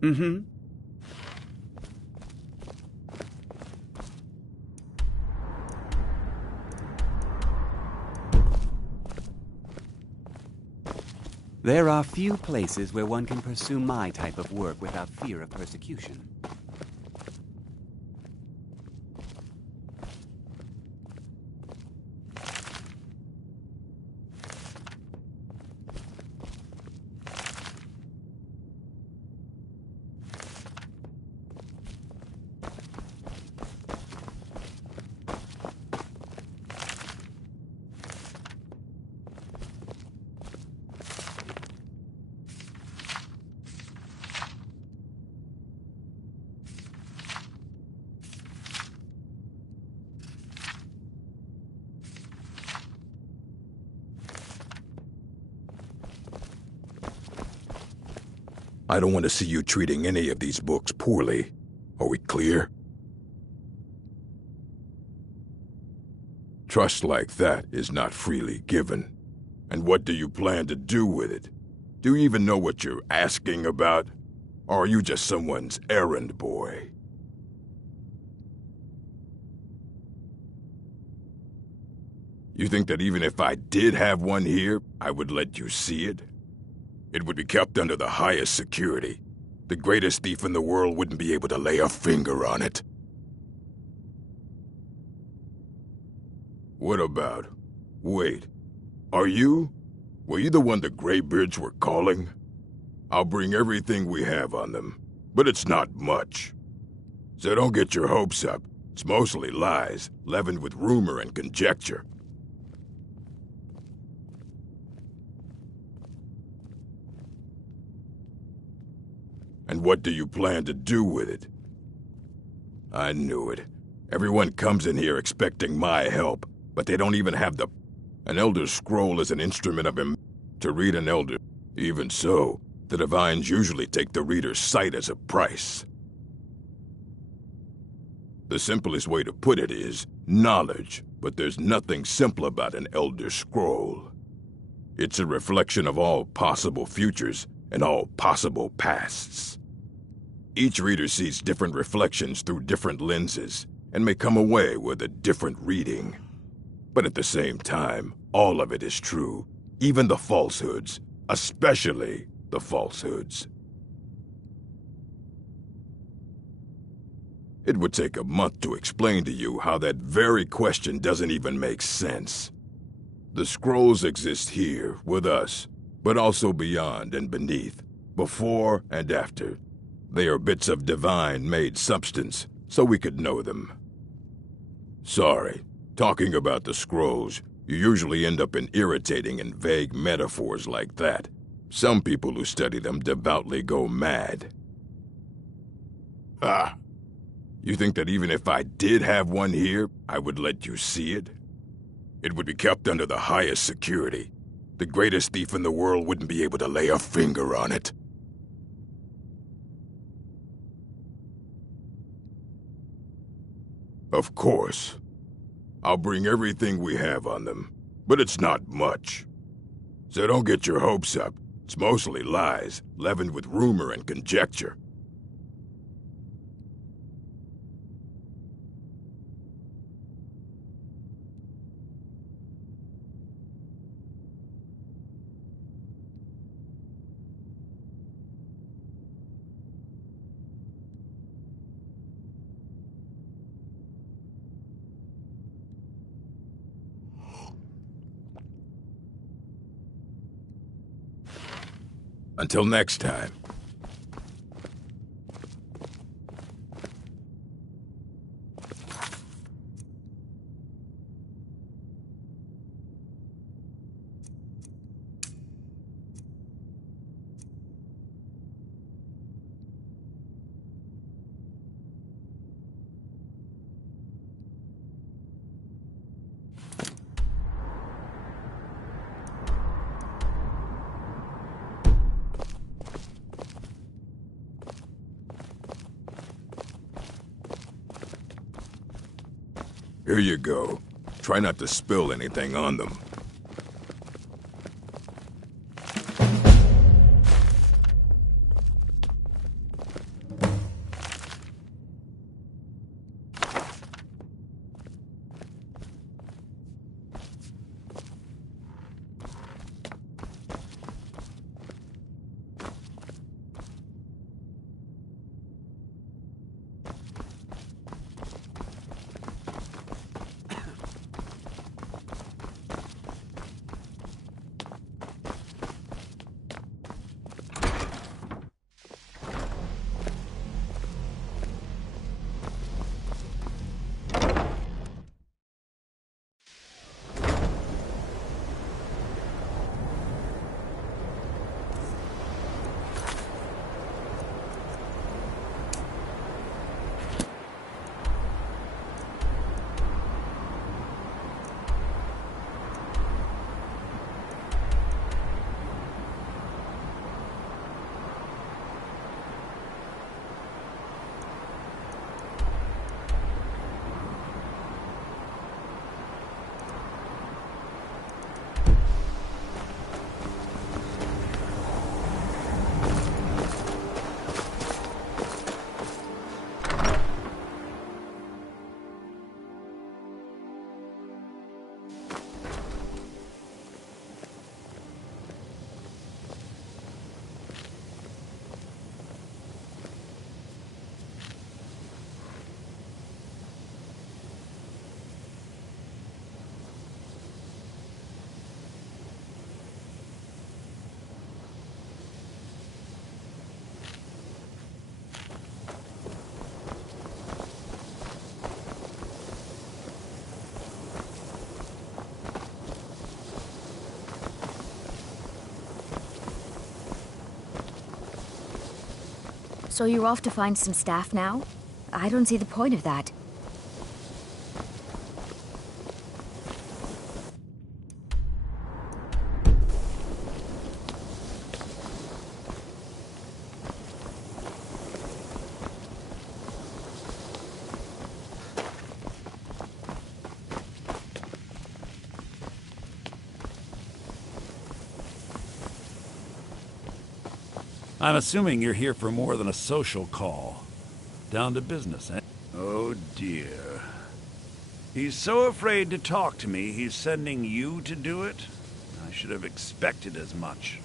Mm-hmm. There are few places where one can pursue my type of work without fear of persecution. I don't want to see you treating any of these books poorly. Are we clear? Trust like that is not freely given. And what do you plan to do with it? Do you even know what you're asking about? Or are you just someone's errand boy? You think that even if I did have one here, I would let you see it? It would be kept under the highest security. The greatest thief in the world wouldn't be able to lay a finger on it. What about? Wait. Were you the one the Greybeards were calling? I'll bring everything we have on them, but it's not much. So don't get your hopes up. It's mostly lies, leavened with rumor and conjecture. And what do you plan to do with it? I knew it. Everyone comes in here expecting my help, but they don't even have An Elder Scroll is an instrument of to read an Elder. Even so, the Divines usually take the reader's sight as a price. The simplest way to put it is knowledge, but there's nothing simple about an Elder Scroll. It's a reflection of all possible futures and all possible pasts. Each reader sees different reflections through different lenses and may come away with a different reading. But at the same time, all of it is true, even the falsehoods, especially the falsehoods. It would take a month to explain to you how that very question doesn't even make sense. The scrolls exist here, with us, but also beyond and beneath, before and after. They are bits of divine-made substance, so we could know them. Sorry, talking about the scrolls, you usually end up in irritating and vague metaphors like that. Some people who study them devoutly go mad. Ah, you think that even if I did have one here, I would let you see it? It would be kept under the highest security. The greatest thief in the world wouldn't be able to lay a finger on it. Of course. I'll bring everything we have on them, but it's not much. So don't get your hopes up. It's mostly lies, leavened with rumor and conjecture. Until next time. Here you go. Try not to spill anything on them. So you're off to find some staff now? I don't see the point of that. I'm assuming you're here for more than a social call. Down to business, eh? Oh dear. He's so afraid to talk to me, he's sending you to do it? I should have expected as much.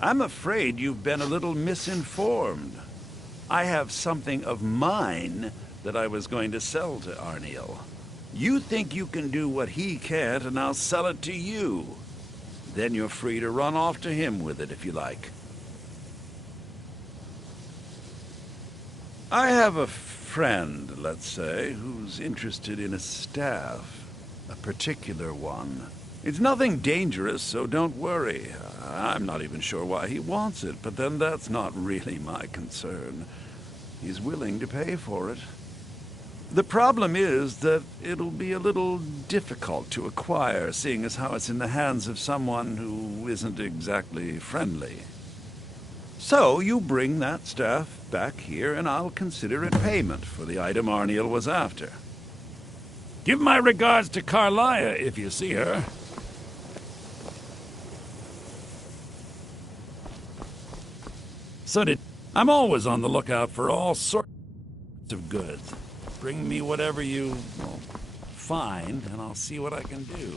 I'm afraid you've been a little misinformed. I have something of mine that I was going to sell to Arniel. You think you can do what he can't, and I'll sell it to you. Then you're free to run off to him with it if you like. I have a friend, let's say, who's interested in a staff. A particular one. It's nothing dangerous, so don't worry. I'm not even sure why he wants it, but then that's not really my concern. He's willing to pay for it. The problem is that it'll be a little difficult to acquire, seeing as how it's in the hands of someone who isn't exactly friendly. So you bring that staff back here, and I'll consider it payment for the item Arniel was after. Give my regards to Carlia if you see her. I'm always on the lookout for all sorts of goods. Bring me whatever you find, and I'll see what I can do.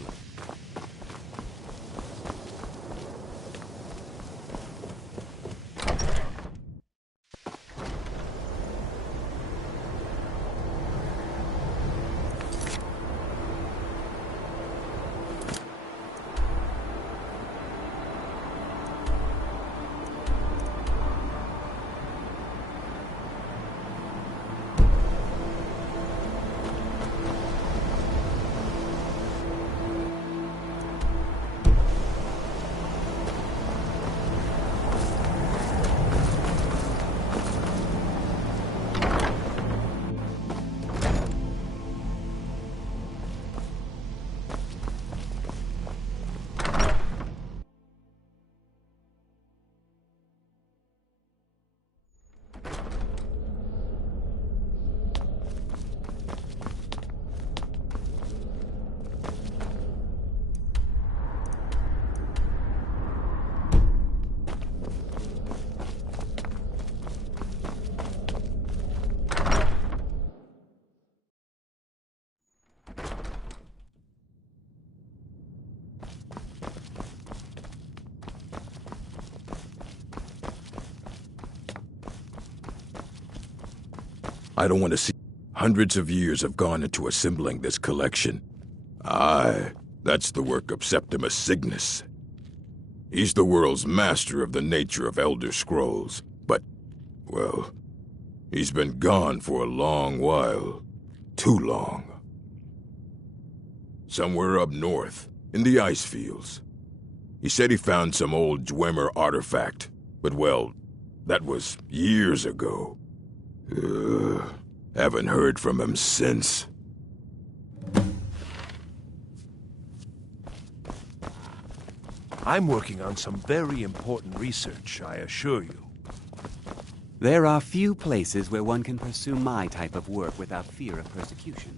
I don't want to see. Hundreds of years have gone into assembling this collection. Aye, that's the work of Septimus Cygnus. He's the world's master of the nature of Elder Scrolls, but, well, he's been gone for a long while. Too long. Somewhere up north, in the ice fields. He said he found some old Dwemer artifact, but well, that was years ago. Haven't heard from him since. I'm working on some very important research, I assure you. There are few places where one can pursue my type of work without fear of persecution.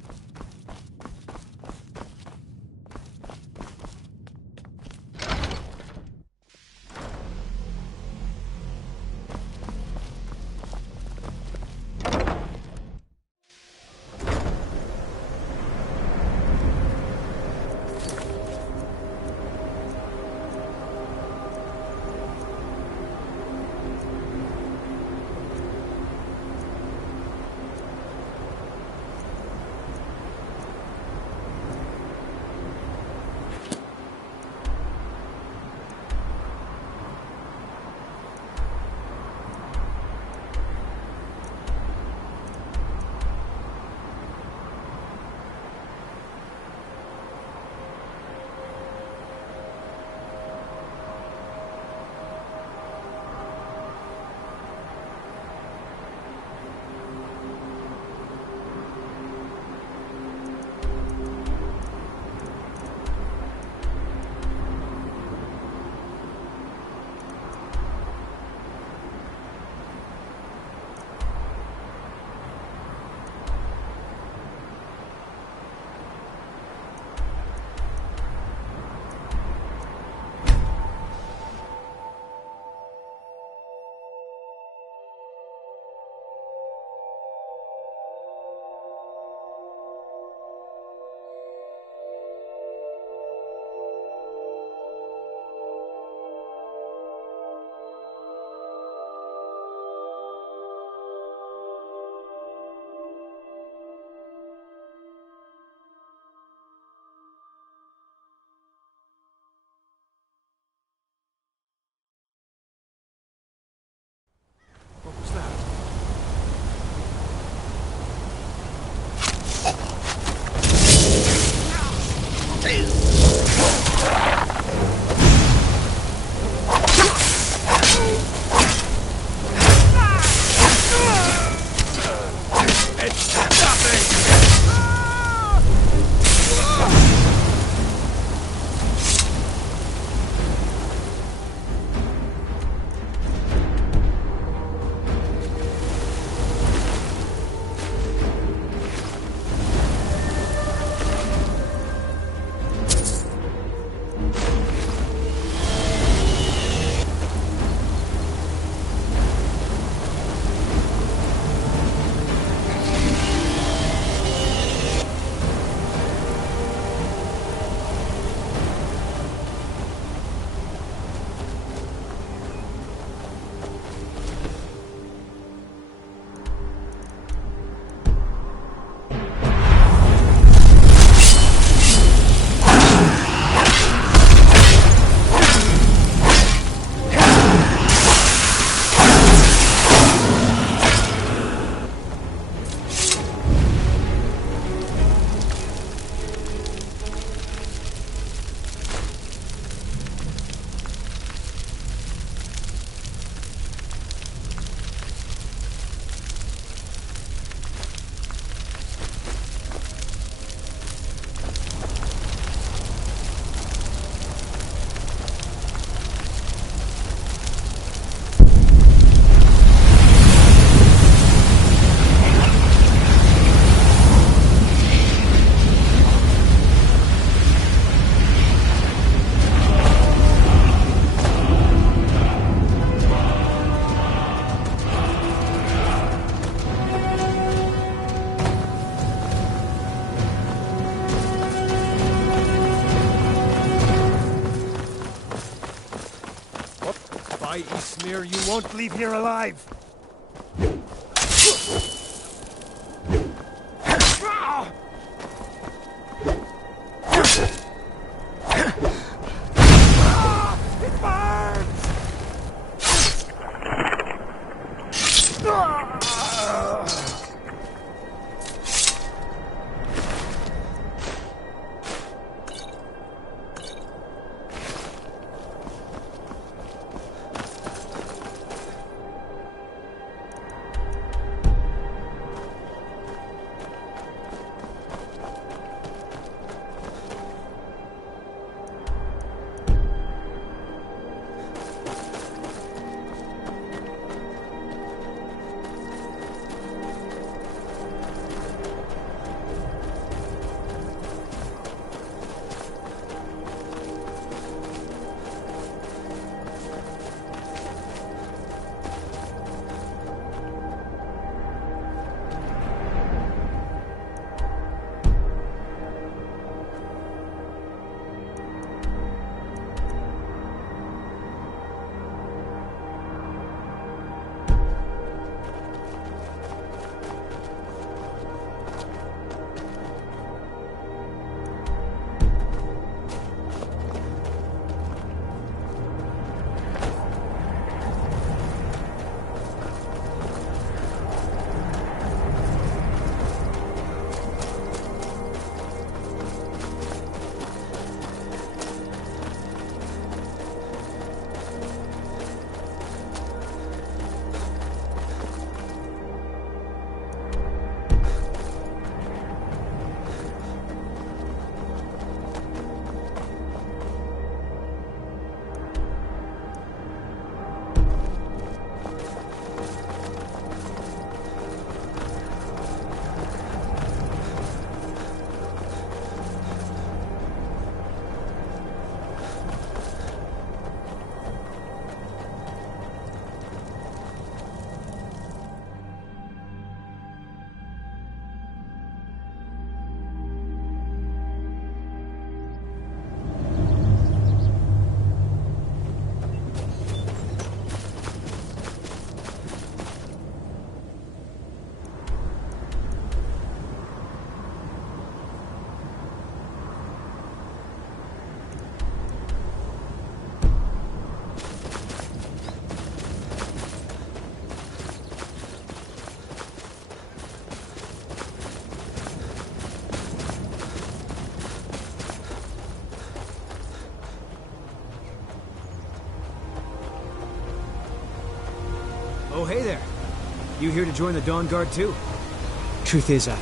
sure you won't leave here alive. It burns! Oh, hey there. You here to join the Dawn Guard, too? Truth is, I've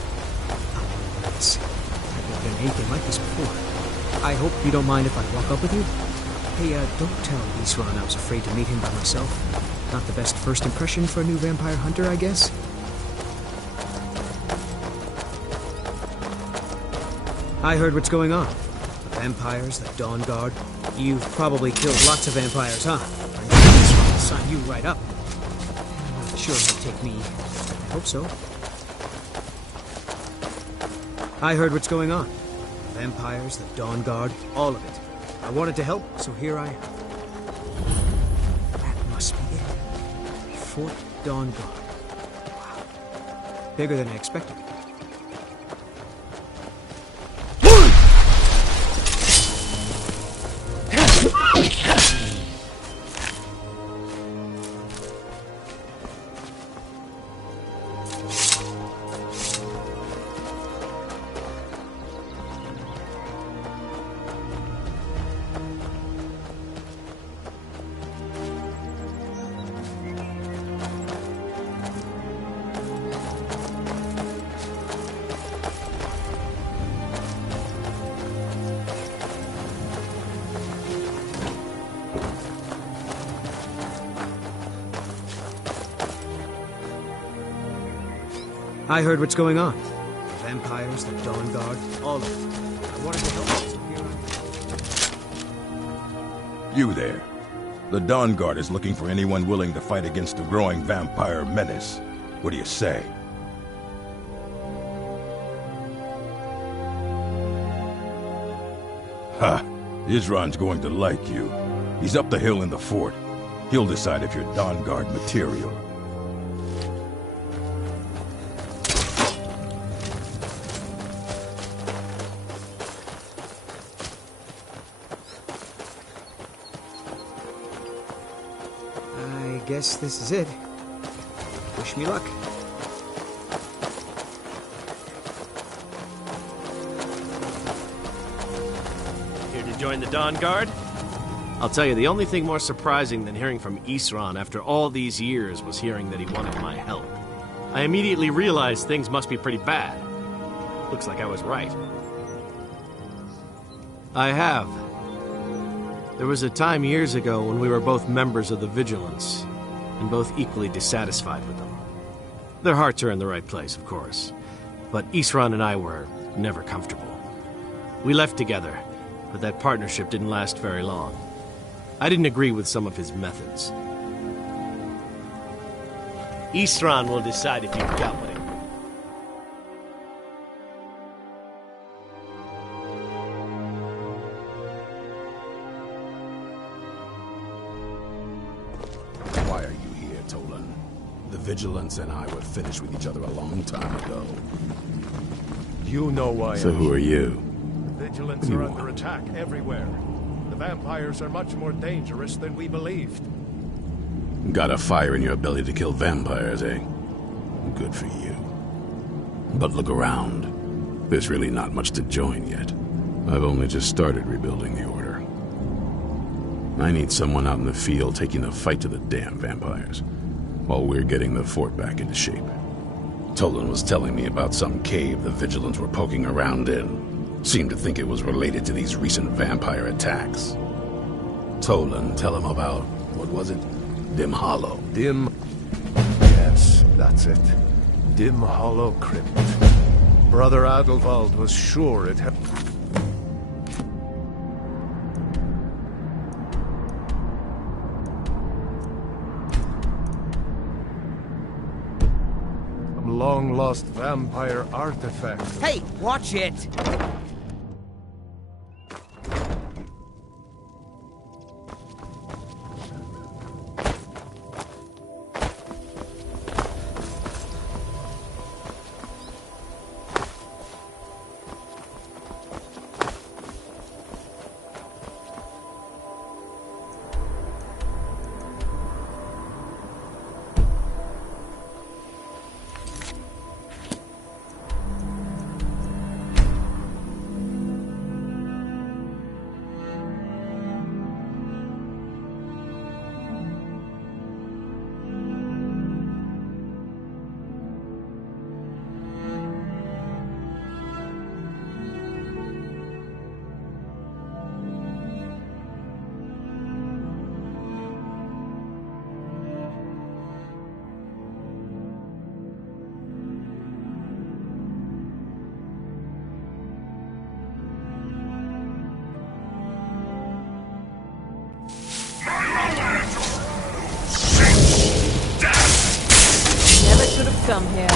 never been anything like this before. I hope you don't mind if I walk up with you? Hey, don't tell Isran I was afraid to meet him by myself. Not the best first impression for a new vampire hunter, I guess? I heard what's going on. The vampires, the Dawn Guard. You've probably killed lots of vampires, huh? Isran will sign you right up. I'm not sure he'll take me. I hope so. I heard what's going on. The vampires, the Dawn Guard, all of it. I wanted to help, so here I am. That must be it. Fort Dawn Guard. Wow. Bigger than I expected. I heard what's going on. The vampires, the Dawn Guard, all of it. I wanted to help, so here I am. You there. The Dawn Guard is looking for anyone willing to fight against the growing vampire menace. What do you say? Ha! Isran's going to like you. He's up the hill in the fort. He'll decide if you're Dawnguard material. I guess this is it. Wish me luck. Here to join the Dawn Guard? I'll tell you, the only thing more surprising than hearing from Isran after all these years was hearing that he wanted my help. I immediately realized things must be pretty bad. Looks like I was right. I have. There was a time years ago when we were both members of the Vigilance, and both equally dissatisfied with them. Their hearts are in the right place, of course, but Isran and I were never comfortable. We left together, but that partnership didn't last very long. I didn't agree with some of his methods. Isran will decide if you've got with him. Why are you here, Tolan? The Vigilance and I were finished with each other a long time ago. You know why. So who are you? The Vigilance are under attack everywhere. The vampires are much more dangerous than we believed. Got a fire in your belly to kill vampires, eh? Good for you. But look around. There's really not much to join yet. I've only just started rebuilding the Order. I need someone out in the field taking the fight to the damn vampires, while we're getting the fort back into shape. Tolan was telling me about some cave the Vigilants were poking around in. Seemed to think it was related to these recent vampire attacks. Tolan, tell him about, what was it? Dim Hollow. Yes, that's it. Dim Hollow Crypt. Brother Adelwald was sure it had... Some long-lost vampire artifact. Hey, watch it! Should have come here.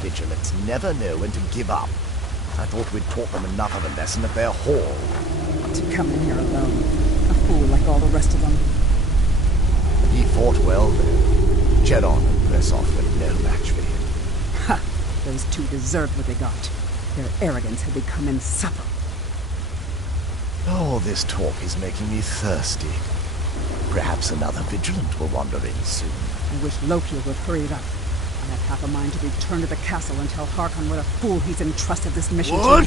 Vigilants never know when to give up. I thought we'd taught them enough of a lesson at their hall. To come in here alone. A fool like all the rest of them. He fought well then. Jedon and Bressoff were no match for him. Ha! Those two deserved what they got. Their arrogance had become insufferable. All this talk is making me thirsty. Perhaps another Vigilant will wander in soon. I wish Loki would hurry it up. I have half a mind to return to the castle and tell Harkon what a fool he's entrusted this mission to.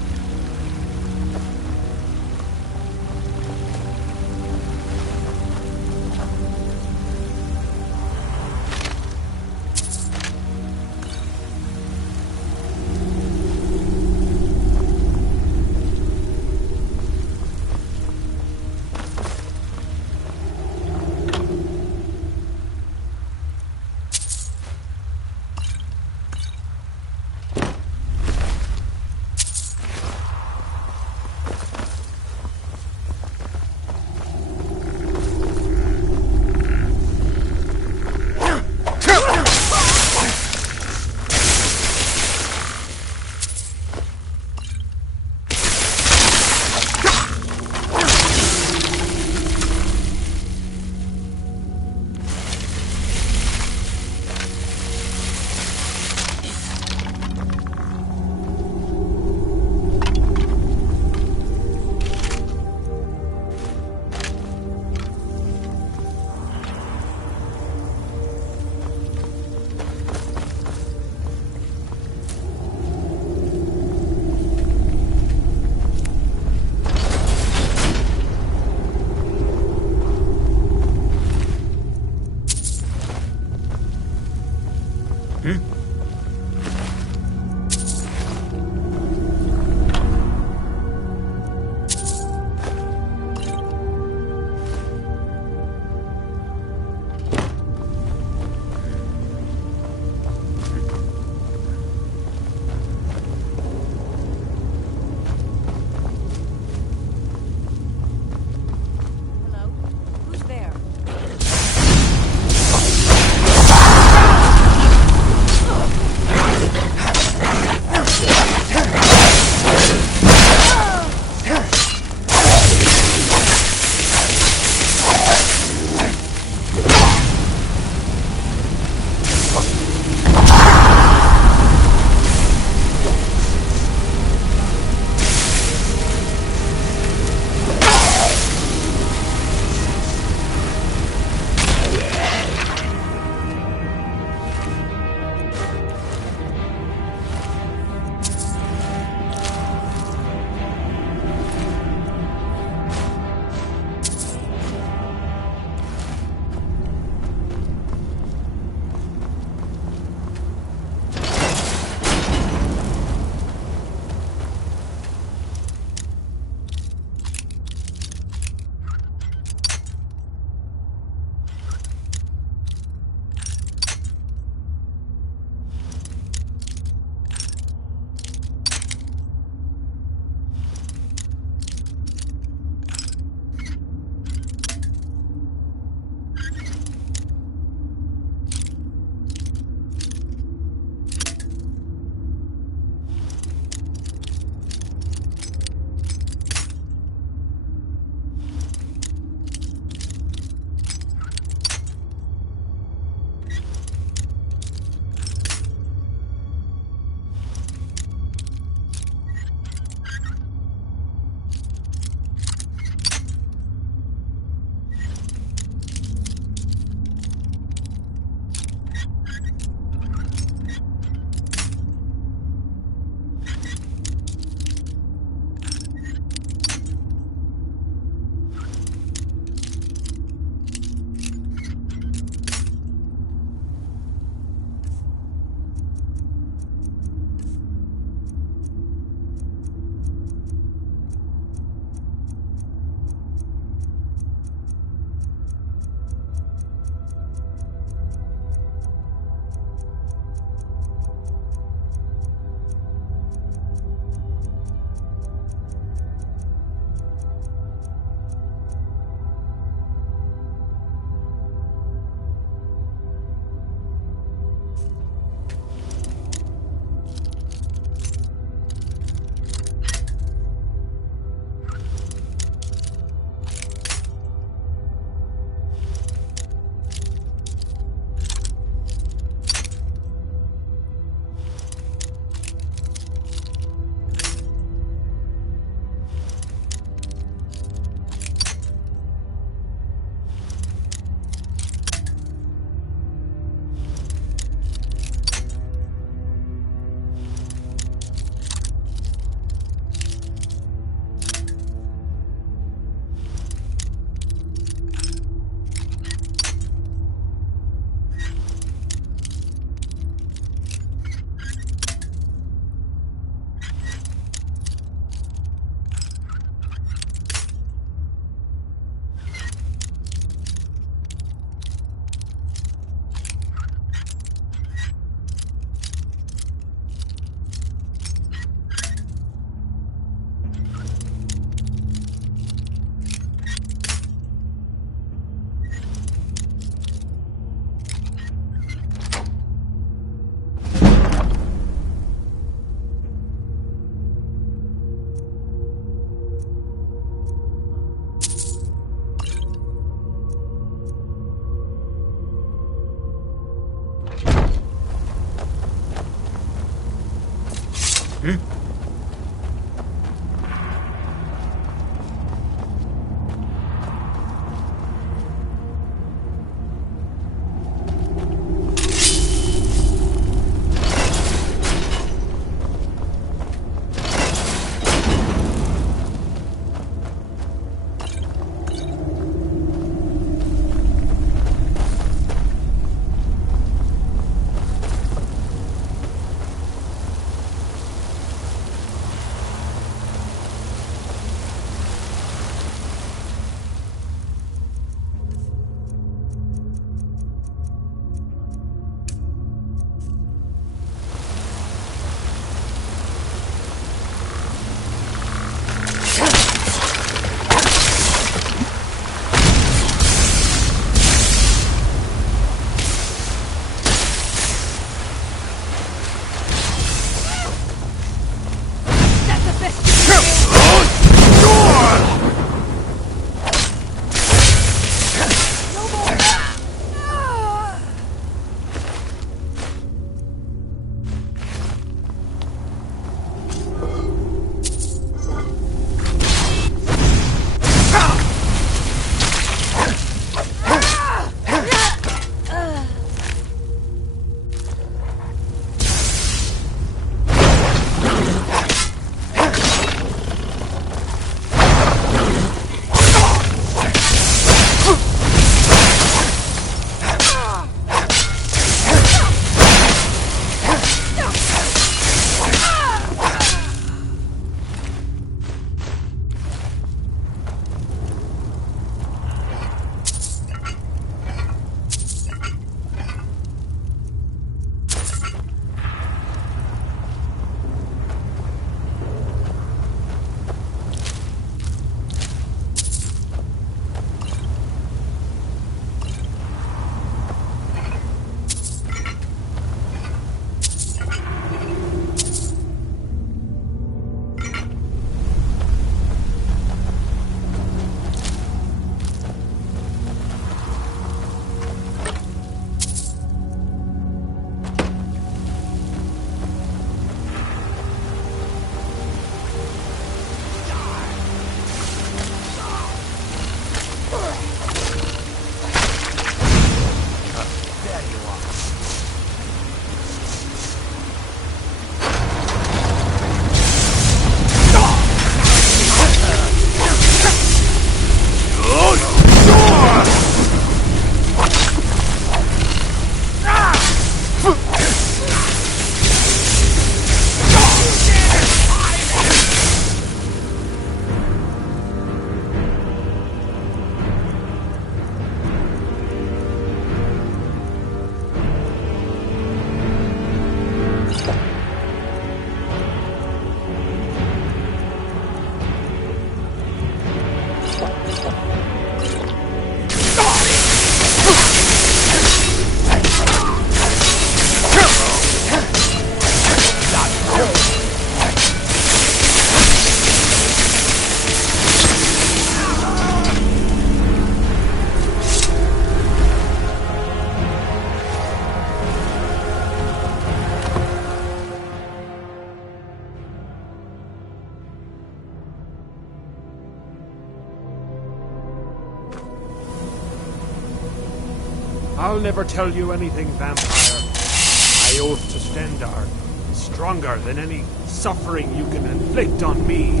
I'll never tell you anything, vampire. My oath to Stendar is stronger than any suffering you can inflict on me.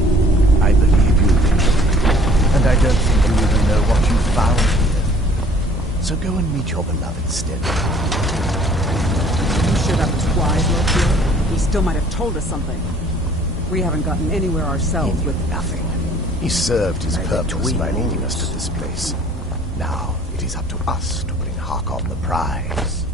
I believe you, and I don't think you even know what you found here. So go and meet your beloved Stendar. You sure that was wise, Lord Hero? He still might have told us something. We haven't gotten anywhere ourselves with nothing. He served his purpose by leading us to this place. Now, it is up to us to bring Harkon the prize.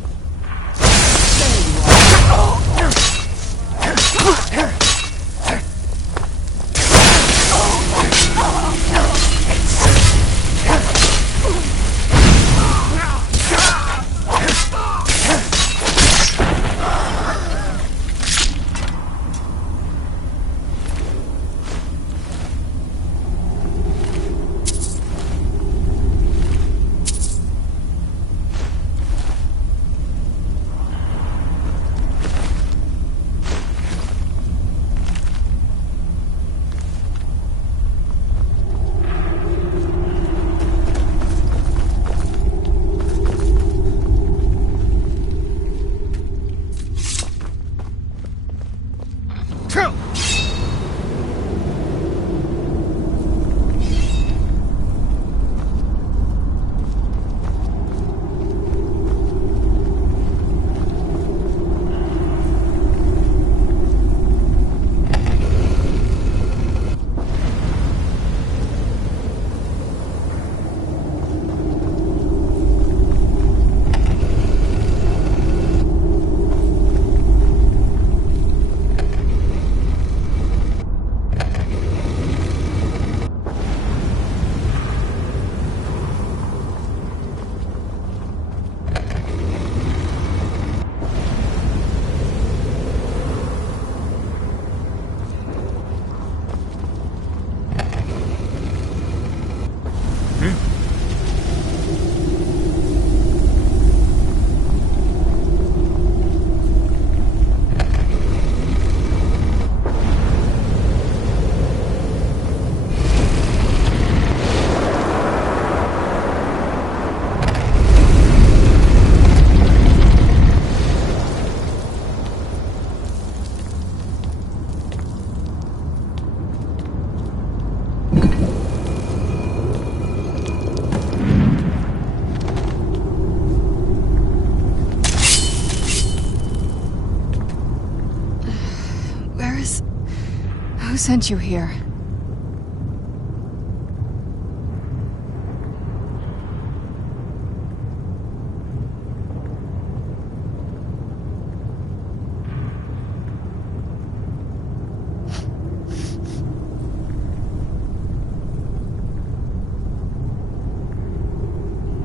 Who sent you here?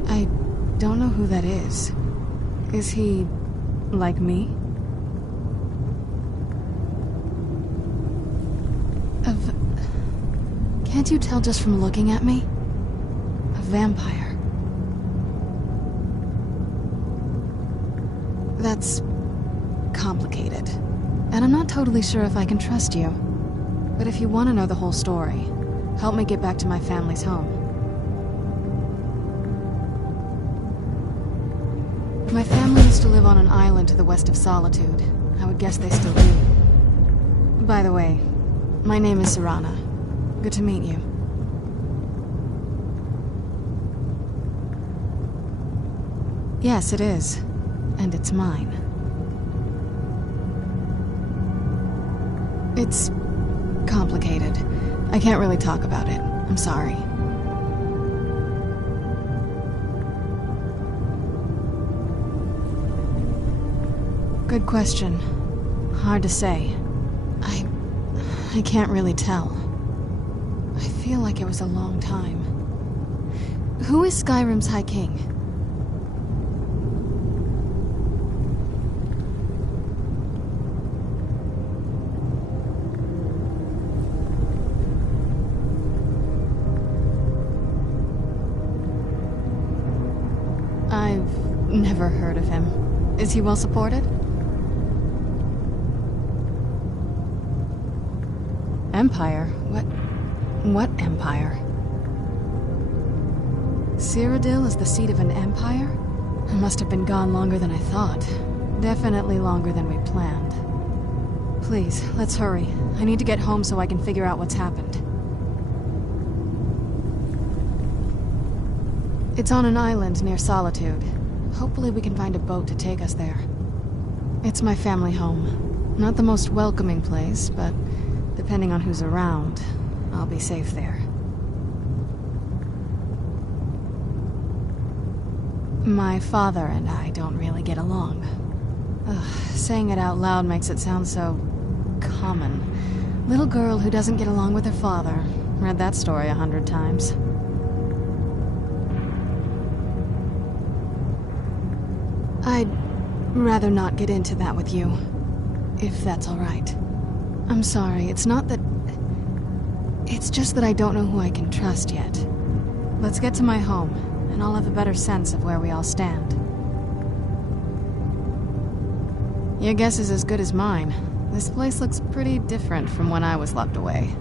I don't know who that is. Is he like me? Can't you tell just from looking at me? A vampire. That's complicated. And I'm not totally sure if I can trust you. But if you want to know the whole story, help me get back to my family's home. My family used to live on an island to the west of Solitude. I would guess they still do. By the way, my name is Serana. Good to meet you. Yes, it is. And it's mine. It's complicated. I can't really talk about it. I'm sorry. Good question. Hard to say. I can't really tell. I feel like it was a long time. Who is Skyrim's High King? I've never heard of him. Is he well supported? Empire? What empire? Cyrodiil is the seat of an empire? I must have been gone longer than I thought. Definitely longer than we planned. Please, let's hurry. I need to get home so I can figure out what's happened. It's on an island near Solitude. Hopefully we can find a boat to take us there. It's my family home. Not the most welcoming place, but depending on who's around, I'll be safe there. My father and I don't really get along. Saying it out loud makes it sound so common. Little girl who doesn't get along with her father. Read that story 100 times. I'd rather not get into that with you, if that's all right. I'm sorry, it's not that... It's just that I don't know who I can trust yet. Let's get to my home, and I'll have a better sense of where we all stand. Your guess is as good as mine. This place looks pretty different from when I was locked away.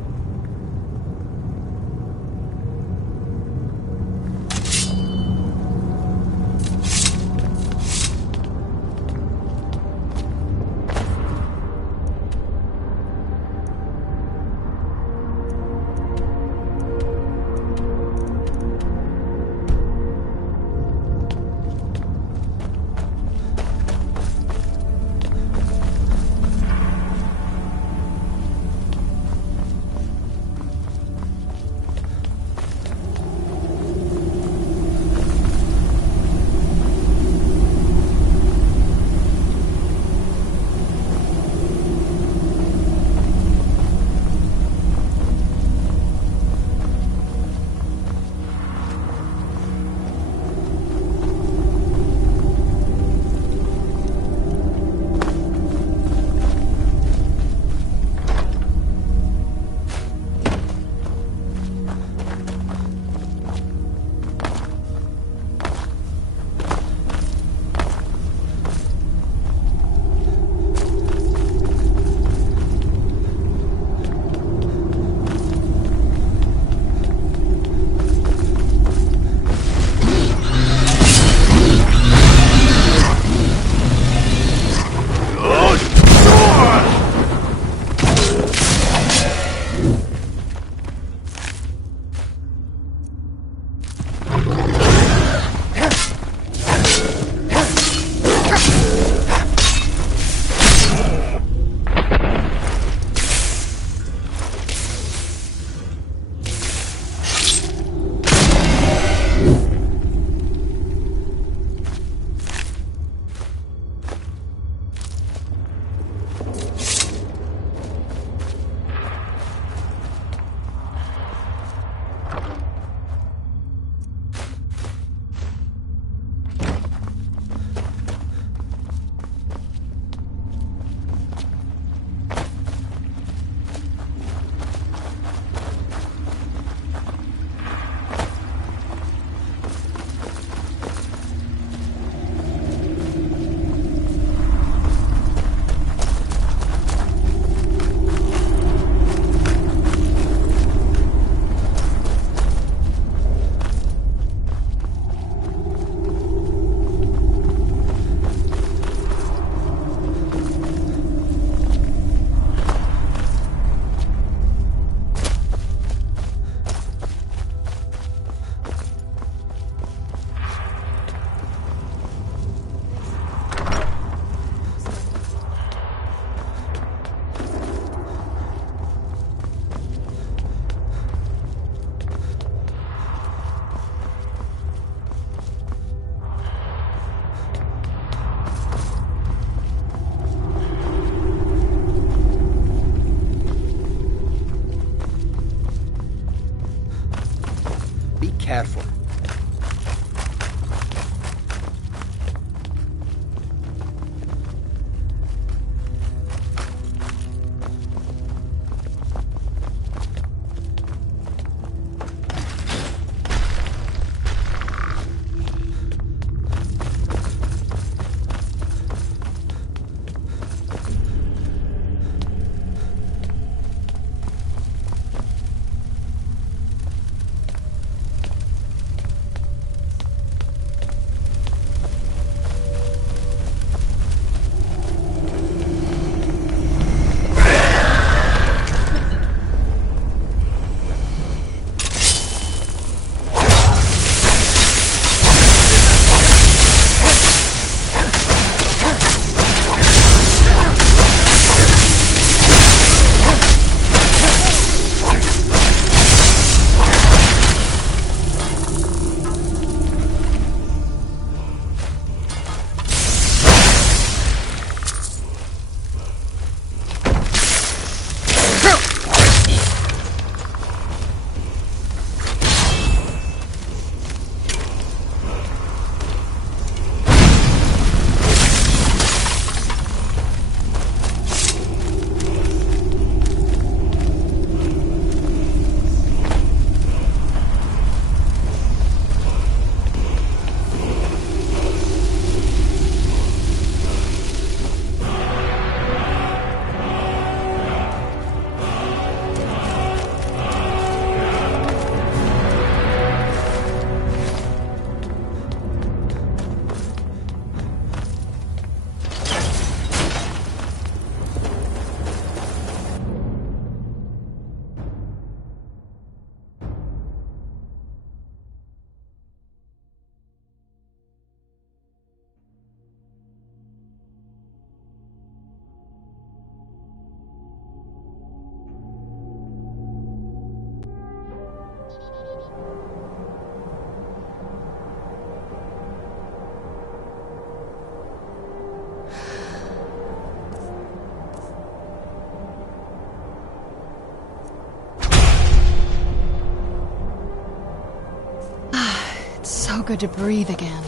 good to breathe again.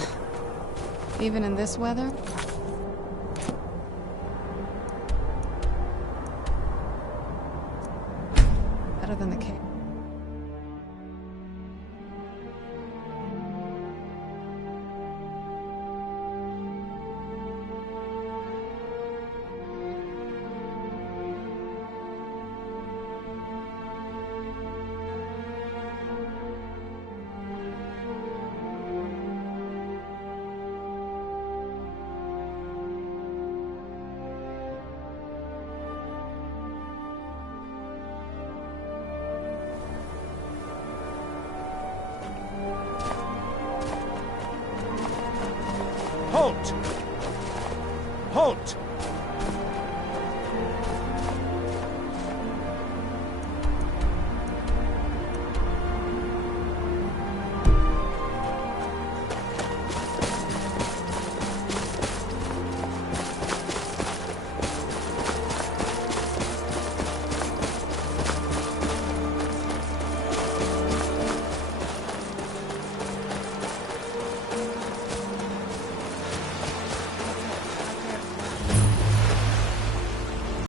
Even in this weather? Better than the cave. Halt! Halt!